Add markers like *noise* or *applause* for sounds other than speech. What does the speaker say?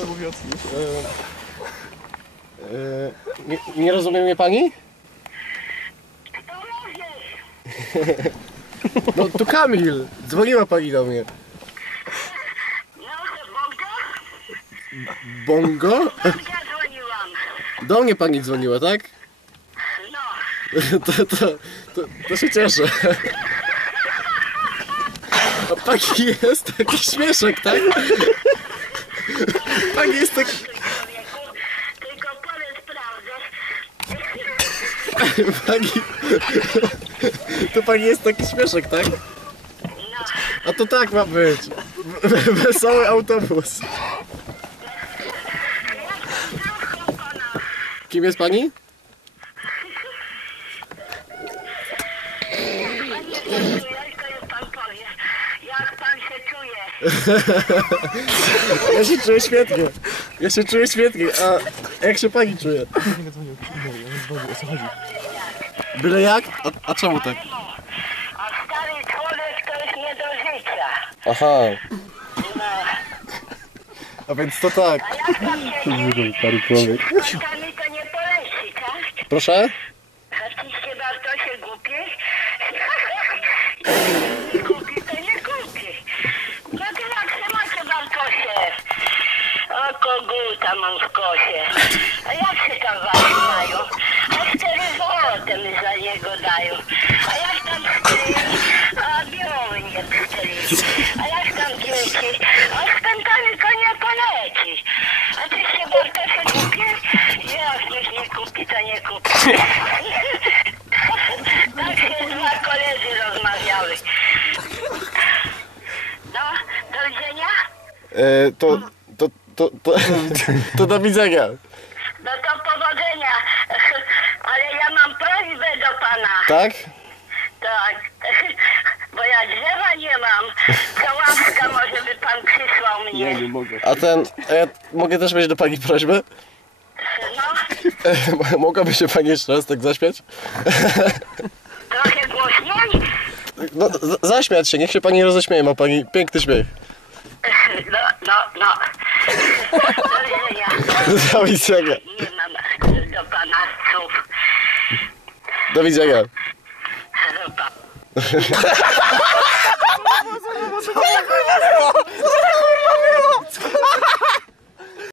nie mówiąc nie, rozumie mnie pani? No to Kamil! Dzwoniła pani do mnie. Bongo? Do mnie pani dzwoniła, tak? To, to, to, to się cieszę. A pani jest taki śmieszek, tak? Pani jest tak... tylko powiedz prawdę. Pani... To pani jest taki śmieszek, tak? A to tak ma być. Wesoły autobus. Kim jest pani? Panie Jezu, jak to pan powie? Jak pan się czuje? Ja się czuję świetnie. Ja się czuję świetnie. A jak się pani czuje? Byle jak? A, a czemu tak? A stary człowiek to jest nie do życia. Aha. No, A więc to tak. a jak tam się Stary człowiek. Czasami to nie poleci, tak? Proszę? Oczywiście Bartosie głupi. Nie *laughs* głupi to nie głupi. No to jak się macie Bartosie? O w kosie. A jak się tam mają? A cztery złote mi za niego dają. A jak tam cztery? A biały nie cztery. A jak tam dzieci? A to nie poleci. A ty się Bartosie głupi? Jak już nie kupi, to nie kupi. *laughs* Tak się dwa koledzy rozmawiały. No, do widzenia? E, to, to, to, *laughs* to, do widzenia. No to powodzenia. *laughs* Ale ja mam prośbę do pana. Tak? Tak. *laughs* Bo ja drzewa nie mam. To łaska może by pan przysłał mnie. mogę. A ten, a ja mogę też mieć do pani prośbę? No, Mogłaby się pani jeszcze raz tak zaśmiać? trochę głośniej? No, zaśmiać się, niech się pani roześmieje, ma pani piękny śmiech. No, no, no. Do widzenia. Nie mam do pana słów. Do widzenia. Do pa- *laughs*